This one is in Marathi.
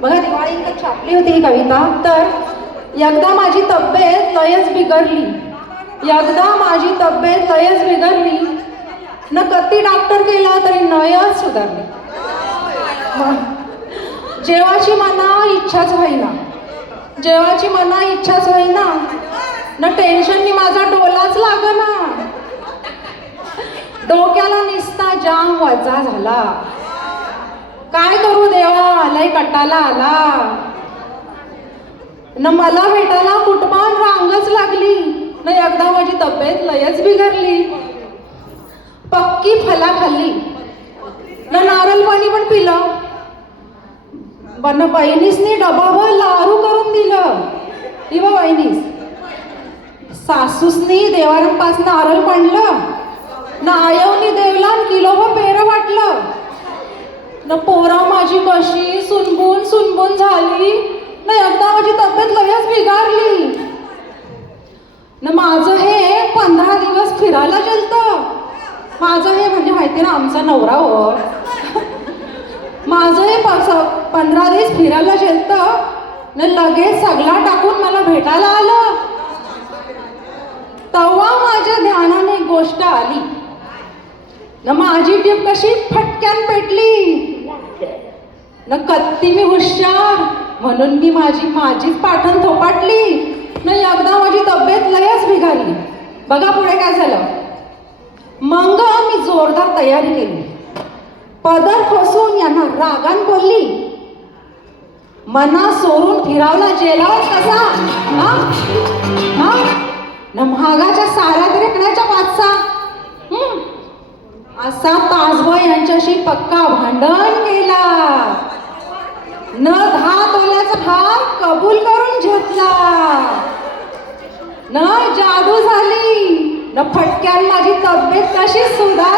बघा दिवाळी एक छापली होती ही कविता. तर एकदा माझी तब्येत लयच बिघडली, एकदा माझी तब्येत लयच बिघडली, न कती डॉक्टर केला तरी नयच सुधारली. जेवाची मना इच्छाच होईना, जेवाची मना इच्छाच होईना, न टेन्शननी माझा डोलाच लागना, डोक्याला निस्ता जाम वजा झाला. काय करू देवा, लय कटाला आला. न मला भेटायला कुटुंबात रांगच लागली, न एकदा माझी तब्येत लयच बिघडली. पक्की फला खाल्ली, न नारळ पाणी पण पिलं, पण बहिणीसनी डबावर लारू करून दिलं. इव बहिणीस सासूसनी देवारांपास नारळ पाणलं, न आयवनी देवला किलोभर पेरं वाटलं. न पोरा माझी कशी सुनबून सुनबून झाली, न एकदा माझी तब्येत लयच बिघारली. न माझं हे 15 दिवस फिरायला गेलतं. माझं हे म्हणजे माहिती ना आमचा नवरा हो, माझं हे 15 दिवस फिरायला गेलतं, न लगेच सगळा टाकून मला भेटायला आलं. तेव्हा माझ्या ध्यानाने एक गोष्ट आली, न माझी टीप कशी फटक्यान पेटली. न कत्ती मी हुशार म्हणून मी माझीच पाठण थोपाटली, न एकदा माझी तब्येत लयच बिघारली. बघा पुढे काय झालं. मग मी जोरदार तयारी केली, पदर फसून यांना रागान बोलली, मना सोडून फिरावला जेलावर कसा, न महागाच्या साऱ्या रेकण्याच्या पाचसा. असा तासभर यांच्याशी पक्का भांडण केला, न 10 तोल्याचा हार कबूल करून घेतला, न जादू झाली, न फटक्यान माझी तब्येत कशी सुधारली.